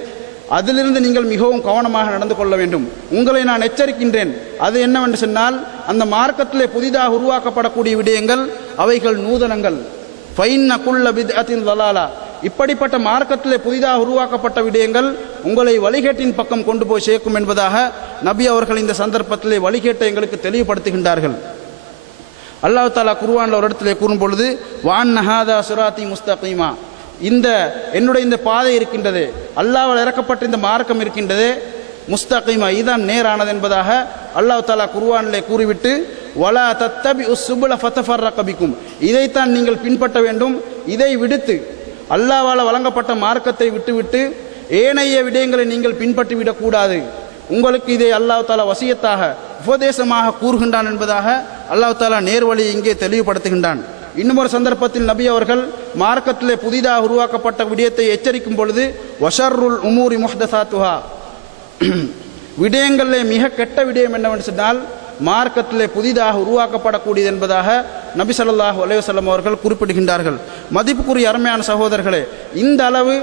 அதிலிருந்து நீங்கள் மிகவும் கவனமாக நடந்து கொள்ள வேண்டும். உங்களை நான் எச்சரிக்கின்றேன். அது என்னவென்று சொன்னால் அந்த மார்க்கத்திலே புதிதாக உருவாக்கப்படக்கூடிய விடயங்கள் அவைகள் நூதனங்கள். ஃபைன் குள்ள பித்அத்தின் தலாலா. இப்படிப்பட்ட மார்க்கத்திலே புதிதாக உருவாக்கப்பட்ட விடயங்கள் உங்களை வழிகேட்டின் பக்கம் கொண்டு போய் சேர்க்கும் என்பதாக நபி அவர்கள் இந்த சந்தர்ப்பத்திலே வழிகேட்டை எங்களுக்கு தெளிவுபடுத்துகின்றார்கள். அல்லாஹ் தாலா குர்ஆன்ல ஒரு இடத்துல கூறும் பொழுது வான் நஹாதா சுராத்தி முஸ்தகிமா. இந்த என்னுடைய இந்த பாதை இருக்கின்றது அல்லாவால் இறக்கப்பட்ட இந்த மார்க்கம் இருக்கின்றதே முஸ்தகிமா இதுதான் நேரானது என்பதாக அல்லாஹ் தாலா குர்ஆனிலே கூறிவிட்டு வலா தத்தபி உசுபுல ஃபத்தஃபர் கபிக்கும் இதைத்தான் நீங்கள் பின்பற்ற வேண்டும் இதை விடுத்து அல்லாவால் வழங்கப்பட்ட மார்க்கத்தை விட்டுவிட்டு ஏனைய விடயங்களை நீங்கள் பின்பற்றிவிடக்கூடாது. உங்களுக்கு இதை அல்லாஹ் தாலா வசியத்தாக உபதேசமாக கூறுகின்றான் என்பதாக அல்லாஹ் தாலா நேர்வழி இங்கே தெளிவுபடுத்துகின்றான். இன்னும் ஒரு சந்தர்ப்பத்தில் நபி அவர்கள் மார்க்கத்திலே புதிதாக உருவாக்கப்பட்ட விடயத்தை எச்சரிக்கும் பொழுது வஷர்ருல் உமூரி முஹ்தசாத்துஹா விடயங்களிலே மிக கெட்ட விடயம் என்னவென்று சொன்னால் மார்க்கத்திலே புதிதாக உருவாக்கப்படக்கூடியது என்பதாக நபி ஸல்லல்லாஹு அலைஹி அவர்கள் குறிப்பிடுகின்றார்கள். மதிப்புக்குரிய அருமையான சகோதரர்களே இந்த அளவு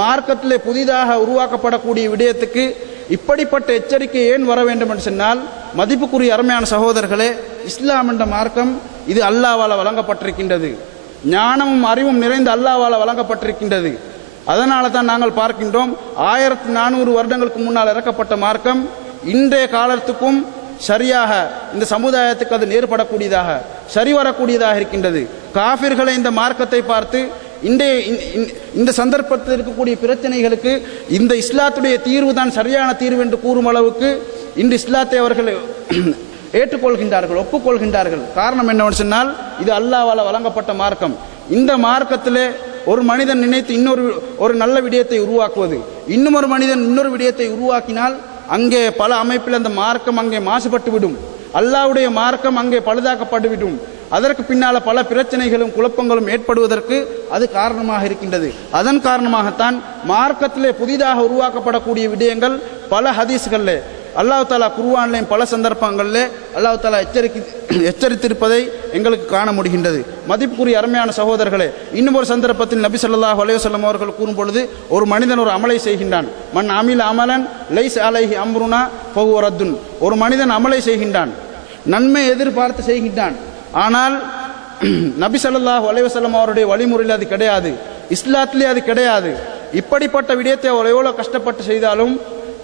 மார்க்கத்திலே புதிதாக உருவாக்கப்படக்கூடிய விடயத்துக்கு இப்படிப்பட்ட எச்சரிக்கை ஏன் வர வேண்டும் என்று சொன்னால் மதிப்புக்குரிய அருமையான சகோதரர்களே இஸ்லாம் என்ற மார்க்கம் இது அல்லாவால் வழங்கப்பட்டிருக்கின்றது. ஞானமும் அறிவும் நிறைந்த அல்லாவால் வழங்கப்பட்டிருக்கின்றது. அதனால தான் நாங்கள் பார்க்கின்றோம் ஆயிரத்தி நானூறு வருடங்களுக்கு முன்னால் இறக்கப்பட்ட மார்க்கம் இன்றைய காலத்துக்கும் சரியாக இந்த சமுதாயத்துக்கு அது நேர்படக்கூடியதாக சரி வரக்கூடியதாக இருக்கின்றது. காபிர்களை இந்த மார்க்கத்தை பார்த்து இன்றைய இந்த- இந்த சந்தர்ப்பத்தில் இருக்கக்கூடிய பிரச்சனைகளுக்கு இந்த இஸ்லாத்துடைய தீர்வு தான் சரியான தீர்வு என்று கூறும் அளவுக்கு இன்று இஸ்லாத்தை அவர்கள் ஏற்றுக்கொள்கின்றார்கள் ஒப்புக்கொள்கின்றார்கள். காரணம் என்னவென்று சொன்னால் இது அல்லாவால் வழங்கப்பட்ட மார்க்கம். இந்த மார்க்கத்தில் ஒரு மனிதன் நினைத்து இன்னொரு ஒரு நல்ல விடயத்தை உருவாக்குவது. இன்னும் ஒரு மனிதன் இன்னொரு விடயத்தை உருவாக்கினால் அங்கே பல அமைப்பில் அந்த மார்க்கம் அங்கே மாசுபட்டு விடும் அல்லாவுடைய மார்க்கம் அங்கே பழுதாக்கப்பட்டுவிடும். அதற்கு பின்னால பல பிரச்சனைகளும் குழப்பங்களும் ஏற்படுவதற்கு அது காரணமாக இருக்கின்றது. அதன் காரணமாகத்தான் மார்க்கத்திலே புதிதாக உருவாக்கப்படக்கூடிய விடயங்கள் பல ஹதீஸ்களில் அல்லாஹ் தாலா குர்ஆன்லையும் பல சந்தர்ப்பங்களில் அல்லாஹ் தாலா எச்சரிக்கை எச்சரித்திருப்பதை எங்களுக்கு காண முடிகின்றது. மதிப்புக்குரிய அருமையான சகோதரர்களே இன்னும் ஒரு சந்தர்ப்பத்தில் நபி சொல்லாஹ் அலைஹி அவர்கள் கூறும் பொழுது ஒரு மனிதன் ஒரு அமலை செய்கின்றான். மண் அமில் அமலன் லைஸ் அலைஹி அம்ருனா பகுவரத்துன் ஒரு மனிதன் அமலை செய்கின்றான். நன்மை எதிர்பார்த்து செய்கின்றான். ஆனால் நபி சொல்லாஹ் அலைஹி அவருடைய வழிமுறையில் அது கிடையாது. இஸ்லாத்திலே அது கிடையாது. இப்படிப்பட்ட விடயத்தை அவர் எவ்வளோ கஷ்டப்பட்டு செய்தாலும்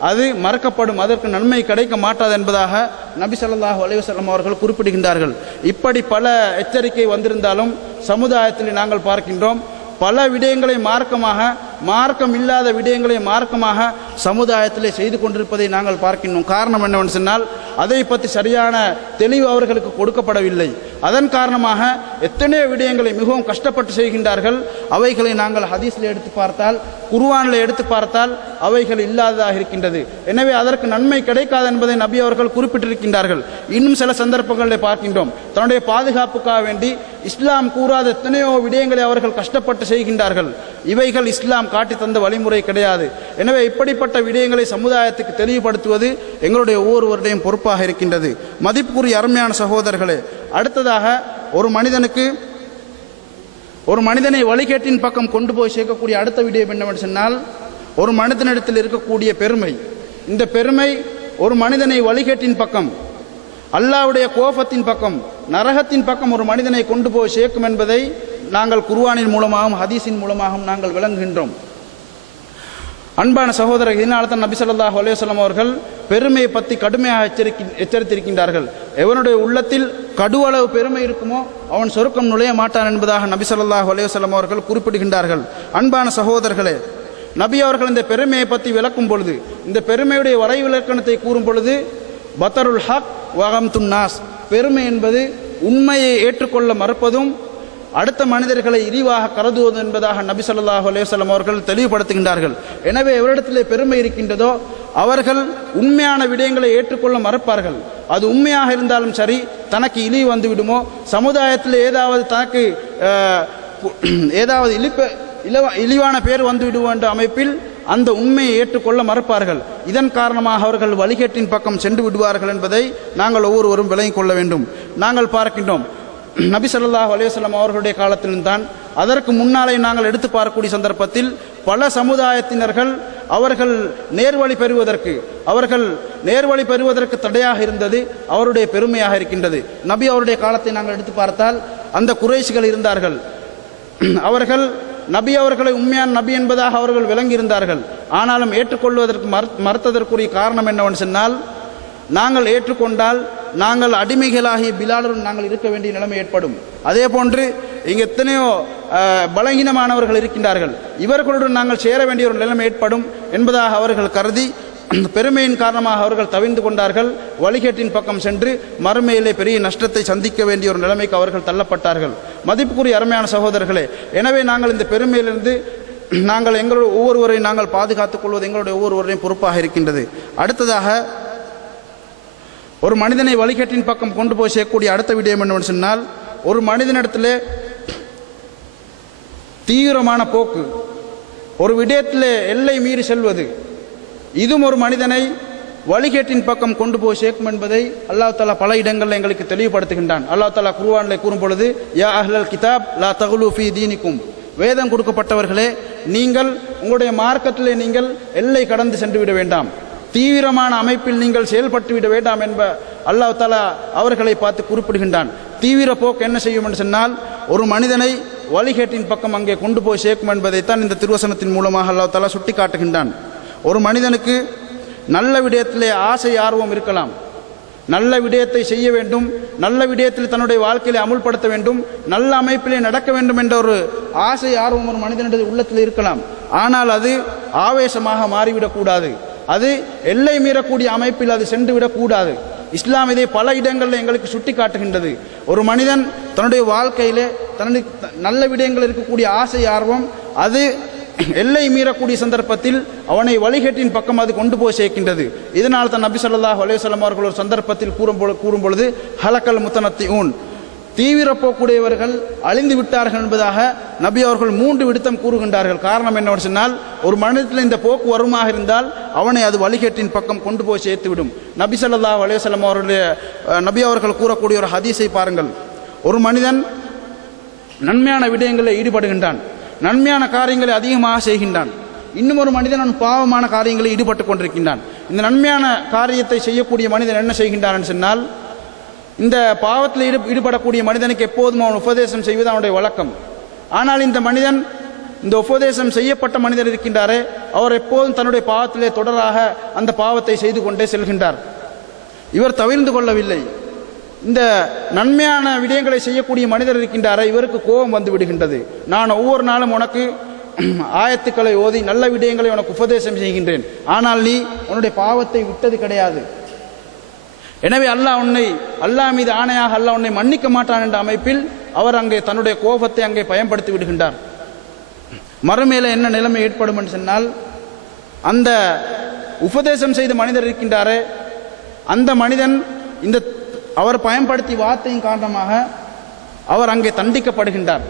அது மறக்கப்படும் அதற்கு நன்மை கிடைக்க மாட்டாது என்பதாக நபி ஸல்லல்லாஹு அலைவசல்லம் அவர்கள் குறிப்பிடுகின்றார்கள். இப்படி பல எச்சரிக்கை வந்திருந்தாலும் சமுதாயத்தில் நாங்கள் பார்க்கின்றோம். பல விடயங்களை மார்க்கமாக மார்க்கம் இல்லாத விடயங்களை மார்க்கமாக சமுதாயத்திலே செய்து கொண்டிருப்பதை நாங்கள் பார்க்கின்றோம். காரணம் என்னவென்று சொன்னால் அதை பற்றி சரியான தெளிவு அவர்களுக்கு கொடுக்கப்படவில்லை. அதன் காரணமாக எத்தனையோ விடயங்களை மிகவும் கஷ்டப்பட்டு செய்கின்றார்கள். அவைகளை நாங்கள் ஹதீஸில் எடுத்து பார்த்தால் குர்வானில் எடுத்து பார்த்தால் அவைகள் இல்லாததாக இருக்கின்றது. எனவே அதற்கு நன்மை கிடைக்காது என்பதை நபி அவர்கள் குறிப்பிட்டிருக்கின்றார்கள். இன்னும் சில சந்தர்ப்பங்களில் பார்க்கின்றோம். தன்னுடைய பாதுகாப்புக்காக வேண்டி இஸ்லாம் கூறாத எத்தனையோ விடயங்களை அவர்கள் கஷ்டப்பட்டு செய்கின்றார்கள். இவைகள் இஸ்லாம் காட்டி தந்த வழிமுறை கிடையாது. எனவே இப்படிப்பட்ட விடயங்களை சமுதாயத்துக்கு தெளிவுபடுத்துவது எங்களுடைய ஒவ்வொருவருடையும் பொறுப்பாக இருக்கின்றது. மதிப்புக்குரிய அருமையான சகோதரர்களே அடுத்ததாக ஒரு மனிதனுக்கு ஒரு மனிதனை வழிகேட்டின் பக்கம் கொண்டு போய் சேர்க்கக்கூடிய அடுத்த விடயம் என்னவென்று சொன்னால் ஒரு மனிதனிடத்தில் இருக்கக்கூடிய பெருமை. இந்த பெருமை ஒரு மனிதனை வழிகேட்டின் பக்கம் அல்லாவுடைய கோபத்தின் பக்கம் நரகத்தின் பக்கம் ஒரு மனிதனை கொண்டு போய் சேர்க்கும் என்பதை நாங்கள் குர்வானின் மூலமாகவும் ஹதீஸின் மூலமாகவும் நாங்கள் விளங்குகின்றோம். அன்பான சகோதரர் இதனால் தான் நபி சொல்லாஹ் அலைஹி அவர்கள் பெருமையை பற்றி கடுமையாக எச்சரிக்கை எச்சரித்திருக்கின்றார்கள். எவனுடைய உள்ளத்தில் கடுவளவு பெருமை இருக்குமோ அவன் சொருக்கம் நுழைய மாட்டான் என்பதாக நபி சொல்லாஹ் அலைஹி அவர்கள் குறிப்பிடுகின்றார்கள். அன்பான சகோதரர்களே நபி அவர்கள் இந்த பெருமையை பற்றி விளக்கும் பொழுது இந்த பெருமையுடைய வரைவிலக்கணத்தை கூறும் பொழுது பத்தருல் ஹக் வகம் துன்னாஸ் பெருமை என்பது உண்மையை ஏற்றுக்கொள்ள மறுப்பதும் அடுத்த மனிதர்களை இழிவாக கருதுவது என்பதாக நபி சொல்லாஹ் அலைஹி அவர்கள் தெளிவுபடுத்துகின்றார்கள். எனவே எவரிடத்திலே பெருமை இருக்கின்றதோ அவர்கள் உண்மையான விடயங்களை ஏற்றுக்கொள்ள மறுப்பார்கள். அது உண்மையாக இருந்தாலும் சரி தனக்கு இழிவு வந்துவிடுமோ? சமுதாயத்தில் ஏதாவது தனக்கு ஏதாவது இழிப்ப இலவ இழிவான பேர் வந்துவிடுவோம் என்ற அமைப்பில் அந்த உண்மையை ஏற்றுக்கொள்ள மறுப்பார்கள். இதன் காரணமாக அவர்கள் வழிகேட்டின் பக்கம் சென்று விடுவார்கள் என்பதை நாங்கள் ஒவ்வொருவரும் விளங்கிக் கொள்ள வேண்டும். நாங்கள் பார்க்கின்றோம். நபி ஸல்லல்லாஹு அலைஹி அவர்களுடைய காலத்திலும் தான் அதற்கு முன்னாலே நாங்கள் எடுத்து பார்க்கக்கூடிய சந்தர்ப்பத்தில் பல சமுதாயத்தினர்கள் அவர்கள் நேர்வழி பெறுவதற்கு அவர்கள் நேர்வழி பெறுவதற்கு தடையாக இருந்தது அவருடைய பெருமையாக இருக்கின்றது. நபி அவருடைய காலத்தை நாங்கள் எடுத்து பார்த்தால் அந்த குறைசிகள் இருந்தார்கள். அவர்கள் நபி அவர்களை உண்மையான நபி என்பதாக அவர்கள் விளங்கியிருந்தார்கள். ஆனாலும் ஏற்றுக்கொள்வதற்கு மறு மறுத்ததற்குரிய காரணம் என்னவென்று சொன்னால் நாங்கள் ஏற்றுக்கொண்டால் நாங்கள் அடிமைகளாகிய பிலாலுடன் நாங்கள் இருக்க வேண்டிய நிலைமை ஏற்படும். அதே போன்று இங்கே எத்தனையோ பலகீனமானவர்கள் இருக்கின்றார்கள். இவர்களுடன் நாங்கள் சேர வேண்டிய ஒரு நிலைமை ஏற்படும் என்பதாக அவர்கள் கருதி அந்த பெருமையின் காரணமாக அவர்கள் தவிர்ந்து கொண்டார்கள். வழிகேட்டின் பக்கம் சென்று மறுமையிலே பெரிய நஷ்டத்தை சந்திக்க வேண்டிய ஒரு நிலைமைக்கு அவர்கள் தள்ளப்பட்டார்கள். மதிப்புக்குரிய அருமையான சகோதரர்களே எனவே நாங்கள் இந்த பெருமையிலிருந்து நாங்கள் எங்களுடைய ஒவ்வொருவரையும் நாங்கள் பாதுகாத்துக் கொள்வது எங்களுடைய ஒவ்வொருவரையும் பொறுப்பாக இருக்கின்றது. அடுத்ததாக ஒரு மனிதனை வழிகேட்டின் பக்கம் கொண்டு போய் சேர்க்கக்கூடிய அடுத்த விடயம் என்னவென்று சொன்னால் ஒரு மனிதனிடத்தில் தீவிரமான போக்கு ஒரு விடயத்தில் எல்லை மீறி செல்வது இதுவும் ஒரு மனிதனை வழிகேட்டின் பக்கம் கொண்டு போய் சேர்க்கும் என்பதை அல்லாஹ் தாலா பல இடங்களில் எங்களுக்கு தெளிவுபடுத்துகின்றான். அல்லாஹ் தாலா குருவானிலே கூறும் பொழுது யா அஹ்லல் கிதாப் லா தகுலு ஃபி தீனிக்கும். வேதம் கொடுக்கப்பட்டவர்களே நீங்கள் உங்களுடைய மார்க்கத்திலே நீங்கள் எல்லை கடந்து சென்று விட வேண்டாம். தீவிரமான அமைப்பில் நீங்கள் செயல்பட்டுவிட வேண்டாம் என்ப அல்லாஹ் தாலா அவர்களை பார்த்து குறிப்பிடுகின்றான். தீவிர போக்கு என்ன செய்யும் என்று சொன்னால் ஒரு மனிதனை வழிகேட்டின் பக்கம் அங்கே கொண்டு போய் சேர்க்கும் என்பதைத்தான் இந்த திருவசனத்தின் மூலமாக அல்லாஹ் தாலா சுட்டி காட்டுகின்றான் ஒரு மனிதனுக்கு நல்ல விடயத்திலே ஆசை ஆர்வம் இருக்கலாம். நல்ல விடயத்தை செய்ய வேண்டும் நல்ல விடயத்தில் தன்னுடைய வாழ்க்கையிலே அமுல்படுத்த வேண்டும் நல்ல அமைப்பிலே நடக்க வேண்டும் என்ற ஒரு ஆசை ஆர்வம் ஒரு மனிதனுடைய உள்ளத்தில் இருக்கலாம். ஆனால் அது ஆவேசமாக மாறிவிடக்கூடாது. அது எல்லை மீறக்கூடிய அமைப்பில் அது சென்று விடக்கூடாது இஸ்லாம் இதை பல இடங்களில் எங்களுக்கு சுட்டி காட்டுகின்றது ஒரு மனிதன் தன்னுடைய வாழ்க்கையிலே தன்னுடைய நல்ல விடயங்கள் இருக்கக்கூடிய ஆசை ஆர்வம் அது எல்லை மீறக்கூடிய சந்தர்ப்பத்தில் அவனை வழிகேட்டின் பக்கம் அது கொண்டு போய் சேர்க்கின்றது. இதனால் தான் நபி சொல்லாஹ் அலைஹி அவர்கள் ஒரு சந்தர்ப்பத்தில் கூறும் கூறும் பொழுது ஹலக்கல் முத்தனத்தி ஊன் தீவிரப்போக்குடையவர்கள் அழிந்து விட்டார்கள் என்பதாக நபி அவர்கள் மூன்று விடுத்தம் கூறுகின்றார்கள். காரணம் என்னவென்று சொன்னால் ஒரு மனிதத்தில் இந்த போக்கு வருமாக இருந்தால் அவனை அது வழிகேட்டின் பக்கம் கொண்டு போய் சேர்த்துவிடும். நபி சல்லா அலைஹி அவருடைய நபி அவர்கள் கூறக்கூடிய ஒரு ஹதீஸை பாருங்கள். ஒரு மனிதன் நன்மையான விடயங்களில் ஈடுபடுகின்றான். நன்மையான காரியங்களை அதிகமாக செய்கின்றான். இன்னும் ஒரு மனிதன் அவன் பாவமான காரியங்களில் ஈடுபட்டு கொண்டிருக்கின்றான். இந்த நன்மையான காரியத்தை செய்யக்கூடிய மனிதன் என்ன செய்கின்றான் சொன்னால் இந்த பாவத்தில் ஈடு ஈடுபடக்கூடிய மனிதனுக்கு எப்போதும் அவன் உபதேசம் செய்வது அவனுடைய வழக்கம். ஆனால் இந்த மனிதன் இந்த உபதேசம் செய்யப்பட்ட மனிதர் இருக்கின்றாரே அவர் எப்போதும் தன்னுடைய பாவத்திலே தொடராக அந்த பாவத்தை செய்து கொண்டே செல்கின்றார். இவர் தவிர்ந்து கொள்ளவில்லை. இந்த நன்மையான விடயங்களை செய்யக்கூடிய மனிதர் இருக்கின்றாரே இவருக்கு கோபம் வந்து விடுகின்றது. நான் ஒவ்வொரு நாளும் உனக்கு ஆயத்துக்களை ஓதி நல்ல விடயங்களை உனக்கு உபதேசம் செய்கின்றேன். ஆனால் நீ உன்னுடைய பாவத்தை விட்டது கிடையாது. எனவே அல்லாஹ் உன்னை அல்லாஹ் மீது ஆணையாக அல்லாஹ் உன்னை மன்னிக்க மாட்டான் என்ற அமைப்பில் அவர் அங்கே தன்னுடைய கோபத்தை அங்கே பயன்படுத்தி விடுகின்றார். மறுமையில் என்ன நிலைமை ஏற்படும் என்று சொன்னால் அந்த உபதேசம் செய்த மனிதர் இருக்கின்றாரே அந்த மனிதன் இந்த அவர் பயன்படுத்தி வார்த்தையின் காரணமாக அவர் அங்கே தண்டிக்கப்படுகின்றார்.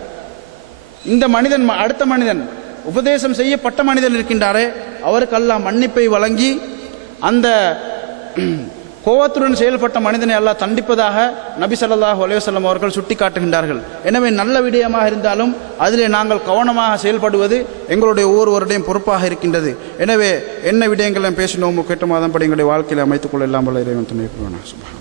இந்த மனிதன் ம- அடுத்த மனிதன் உபதேசம் செய்யப்பட்ட மனிதன் இருக்கின்றாரே அவருக்கு அல்லாஹ் மன்னிப்பை வழங்கி அந்த கோவத்துடன் செயல்பட்ட மனிதனை அல்லாஹ் தண்டிப்பதாக நபி சல்லாஹூ அலைஹி அவர்கள் அவர்கள் சுட்டிக்காட்டுகின்றார்கள் எனவே நல்ல விடயமாக இருந்தாலும் அதிலே நாங்கள் கவனமாக செயல்படுவது எங்களுடைய ஒவ்வொருவருடையும் பொறுப்பாக இருக்கின்றது எனவே என்ன விடயங்கள் பேசினோமோ கேட்டமாதான் படி எங்களுடைய வாழ்க்கையில் அமைத்துக் கொள்ள இல்லாமல் இறைவன் துணை புரிவானாக.